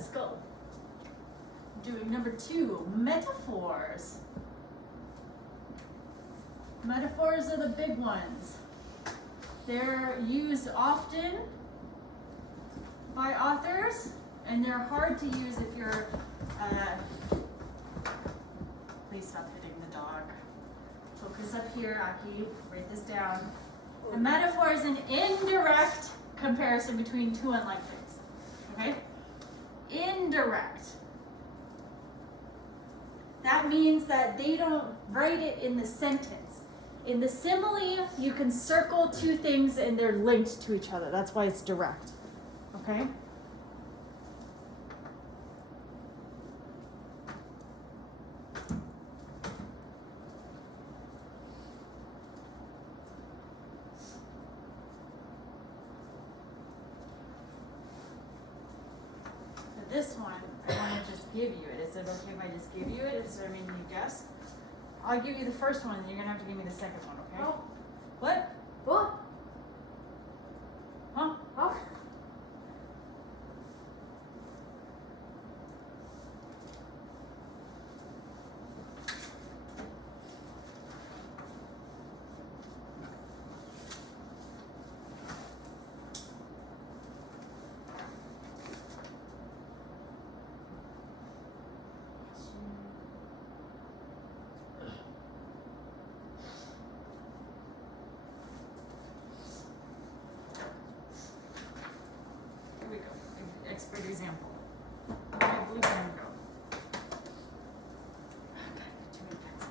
Let's go. Doing number 2, metaphors. Metaphors are the big ones. They're used often by authors, and they're hard to use if you're, please stop hitting the dog. Focus up here, Aki, write this down. A metaphor is an indirect comparison between two unlike things, okay? Indirect. That means that they don't write it in the sentence. In the simile, you can circle two things and they're linked to each other. That's why it's direct, okay? This one, I want to just give you it. Is it okay if I just give you it instead of making you guess? I'll give you the first one, and you're going to have to give me the second one, okay? Oh. What? What? Huh? Oh. Here we go. Expert example. Okay, blue pen, go. Okay, too many pens.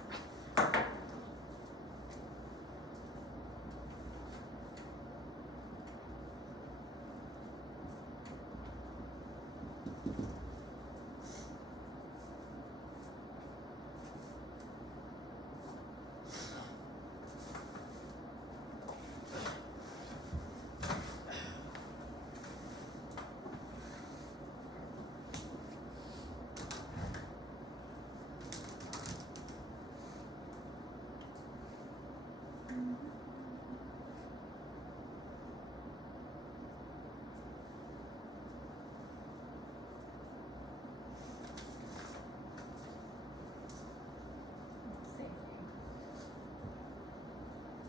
Same thing.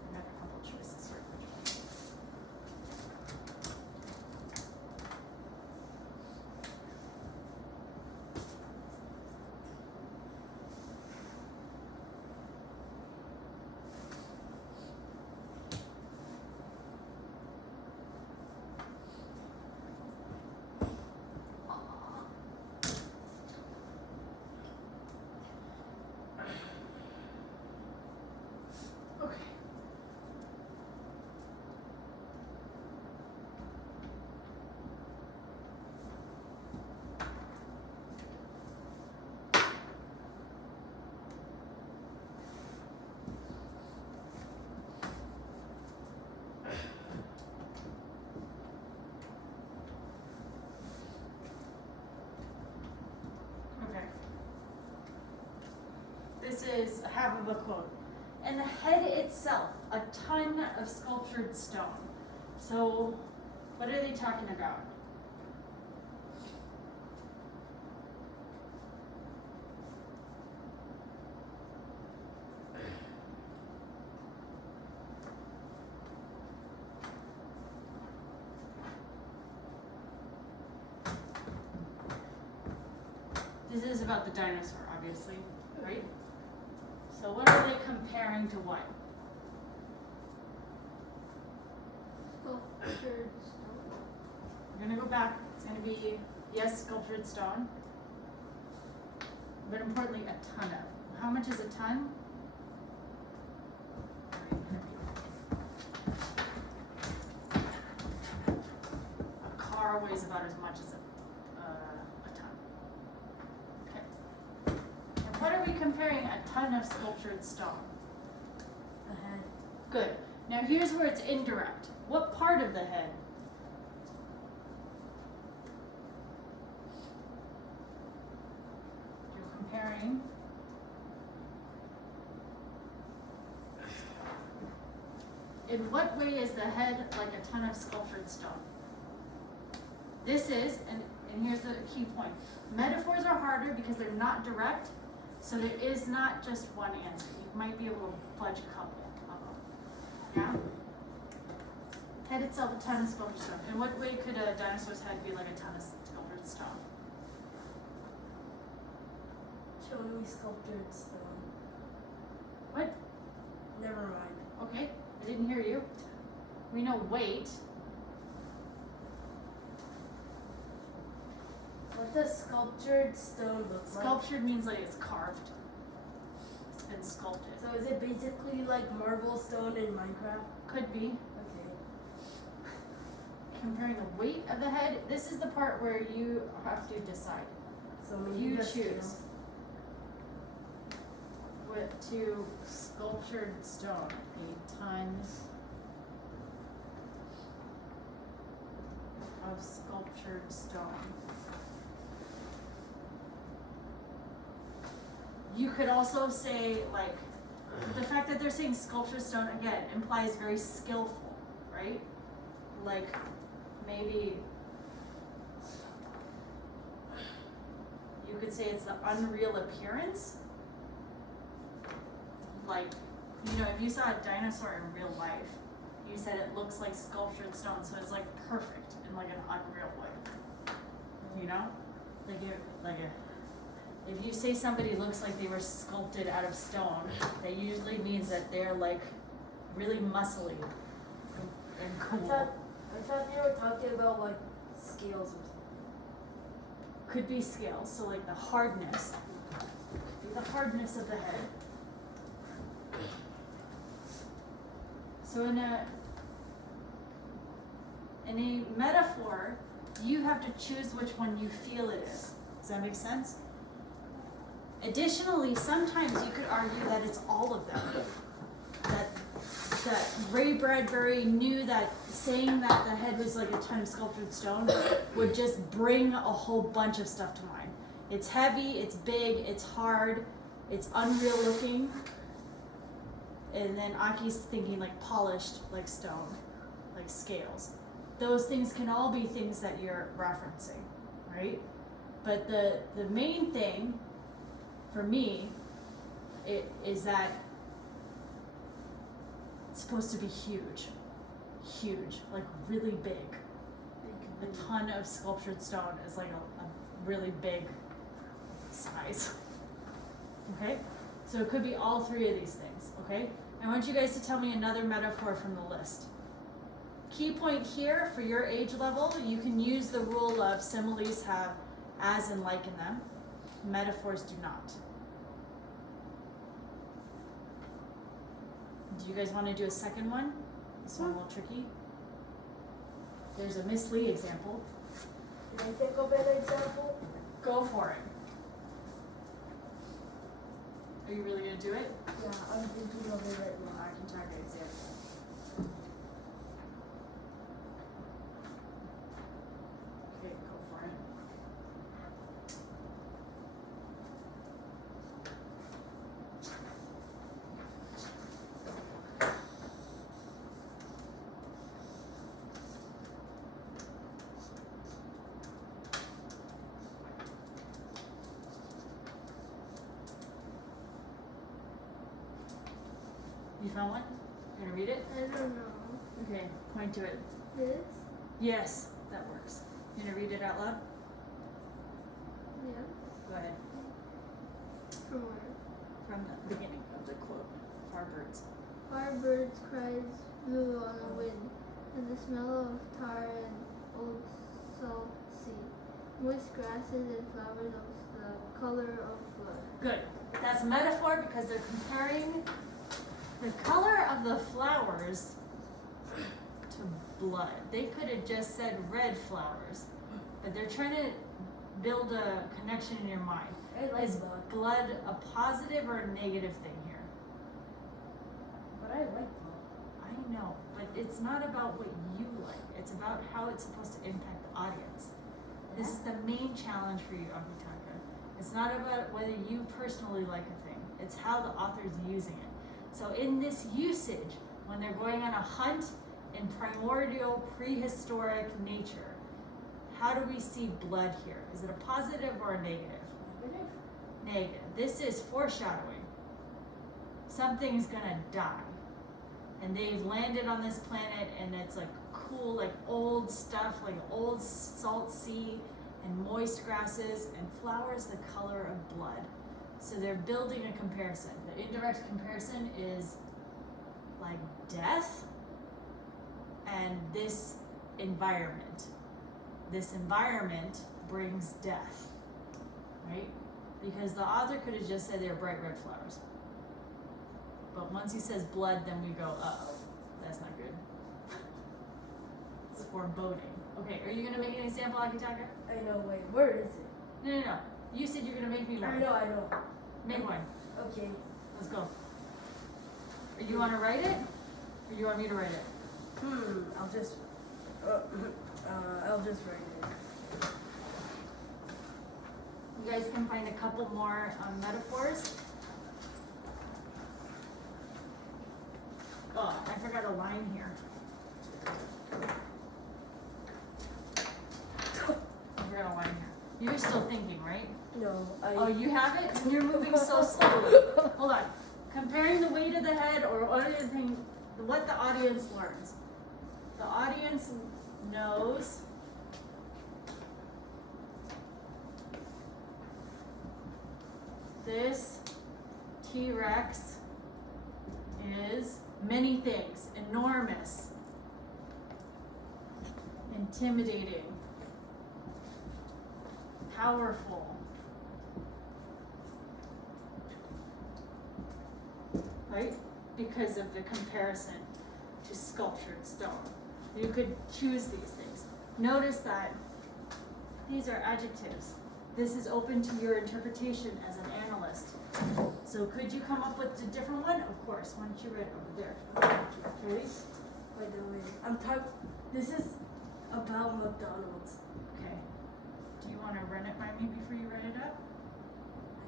I got a couple choices here. Okay. Okay. This is half of a quote. And the head itself, a ton of sculptured stone. So, what are they talking about? This is about the dinosaur, obviously, right? So what are they comparing to what? Sculptured stone. We're gonna go back. It's gonna be, yes, sculptured stone. But importantly, a ton of. How much is a ton? A car weighs about as much as a ton. Okay. And what are we comparing a ton of sculptured stone? The head. Good. Now here's where it's indirect. What part of the head? You're comparing. In what way is the head like a ton of sculptured stone? This is, and here's the key point. Metaphors are harder because they're not direct, so there is not just one answer. You might be able to fudge a couple of them. Yeah? Head itself a ton of sculptured stone. In what way could a dinosaur's head be like a ton of sculptured stone? Show me sculptured stone. What? Never mind. Okay, I didn't hear you. We know weight. What does sculptured stone look like? Sculptured means like it's carved. It's been sculpted. So is it basically like marble stone in Minecraft? Could be. Okay. Comparing the weight of the head, this is the part where you have to decide. So maybe You the choose. scales. What to sculptured stone, a ton of sculptured stone. You could also say, like, the fact that they're saying sculptured stone again implies very skillful, right? Like, maybe you could say it's the unreal appearance. Like, you know, if you saw a dinosaur in real life, you said it looks like sculptured stone, so it's like perfect in like an unreal way. You know? If you say somebody looks like they were sculpted out of stone, that usually means that they're like really muscly and cool. I thought you were talking about like scales or something. Could be scales, so like the hardness. Could be the hardness of the head. So in a metaphor, you have to choose which one you feel it is. Does that make sense? Additionally, sometimes you could argue that it's all of them. That Ray Bradbury knew that saying that the head was like a ton of sculptured stone would just bring a whole bunch of stuff to mind. It's heavy, it's big, it's hard, it's unreal looking. And then Aki's thinking like polished, like stone, like scales. Those things can all be things that you're referencing, right? But the main thing for me is that it's supposed to be huge, like really big. A ton of sculptured stone is like a really big size. Okay? So it could be all three of these things, okay? I want you guys to tell me another metaphor from the list. Key point here, for your age level, you can use the rule of similes have as and like in them. Metaphors do not. Do you guys want to do a second one? This one a little tricky. There's a Miss Lee example. Can I think of an example? Go for it. Are you really going to do it? Yeah, I'm thinking of it right now. I can try an example. Okay, go for it. You found one? You gonna read it? I don't know. Okay, point to it. This? Yes, that works. You gonna read it out loud? Yeah. Go ahead. From where? From the beginning of the quote. Our birds. Our birds' cries blew on the wind, and the smell of tar and old salt sea. Moist grasses and flowers of the color of blood. Good. That's a metaphor because they're comparing the color of the flowers to blood. They could have just said red flowers, but they're trying to build a connection in your mind. I like Is blood. blood a positive or a negative thing here? But I like blood. I know, but it's not about what you like. It's about how it's supposed to impact the audience. This is the main challenge for you, Akitaka. It's not about whether you personally like a thing. It's how the author's using it. So in this usage, when they're going on a hunt in primordial prehistoric nature, how do we see blood here? Is it a positive or a negative? Negative. Negative. This is foreshadowing. Something is gonna die. And they've landed on this planet and it's like cool, like old stuff, like old salt sea and moist grasses and flowers the color of blood. So they're building a comparison. The indirect comparison is like death and this environment. This environment brings death, right? Because the author could have just said they're bright red flowers. But once he says blood, then we go, uh-oh, that's not good. It's foreboding. Okay, are you gonna make an example, Akitaka? I know, wait, where is it? No. You said you're gonna make me one. I know. Make one. Okay. Let's go. You wanna write it? Or you want me to write it? I'll just write it. You guys can find a couple more metaphors. Oh, I forgot a line here. I forgot a line here. You're still thinking, right? No, Oh, you have it? You're moving so slowly. Hold on. Comparing the weight of the head or other thing, what the audience learns. The audience knows this T-Rex is many things, enormous, intimidating, powerful, right? Because of the comparison to sculptured stone. You could choose these things. Notice that these are adjectives. This is open to your interpretation as an analyst. So could you come up with a different one? Of course. Why don't you write it over there? Ready? By the way, this is about McDonald's. Okay. Do you want to run it by me before you write it up?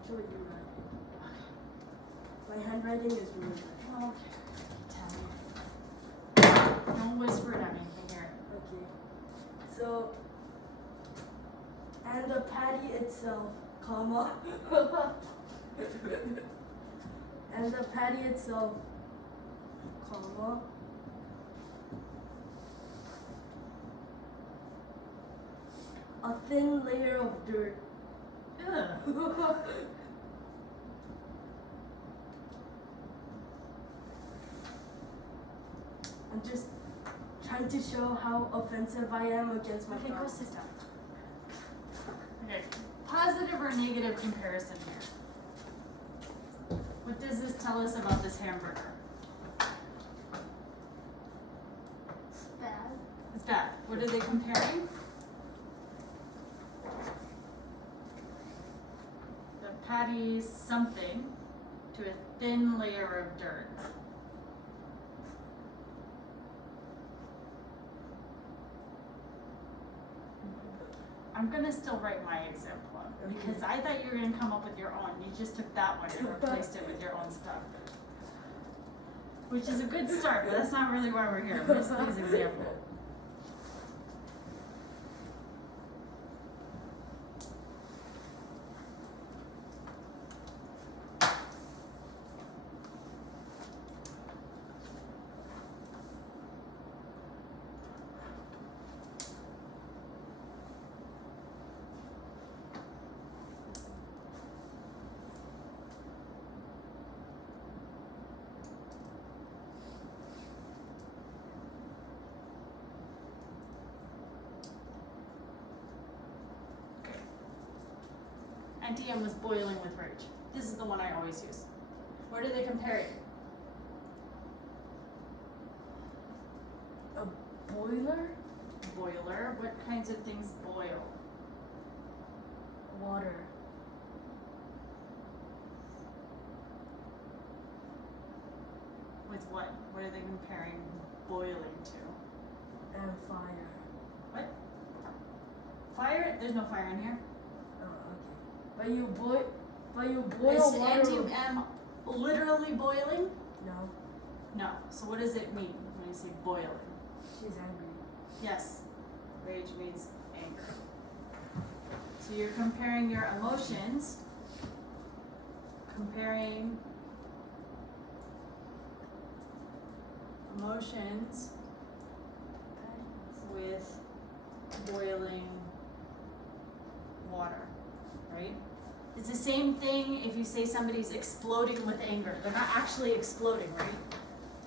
Actually, you write it. My handwriting is really bad. Okay. Tell me. Don't whisper it at me. I can hear it. Okay. So, and the patty itself, comma. And the patty itself, comma. A thin layer of dirt. Ugh. I'm just trying to show how offensive I am against my Okay, go dog. sit down. Okay. Positive or negative comparison here? What does this tell us about this hamburger? It's bad. It's bad. What are they comparing? The patty's something to a thin layer of dirt. I'm gonna still write my example up because I thought you were gonna come up with your own. You just took that one and replaced it with your own stuff. Which is a good start, but that's not really why we're here. This is an example. Auntie M was boiling with rage. This is the one I always use. Where do they compare it? A boiler? Boiler. What kinds of things boil? Water. With what? What are they comparing boiling to? And fire. What? Fire? There's no fire in here. Oh, okay. But you boil Is water. Auntie M literally boiling? No, No. So what does it mean when you say boiling? she's angry. Yes. Rage means anger. So you're comparing your emotions, with boiling water, right? It's the same thing if you say somebody's exploding with anger. They're not actually exploding, right?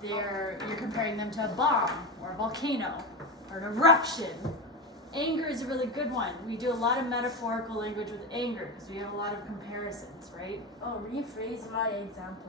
You're comparing them to a bomb or a volcano or an eruption. Anger is a really good one. We do a lot of metaphorical language with anger because we have a lot of comparisons, right? Oh, rephrase my example.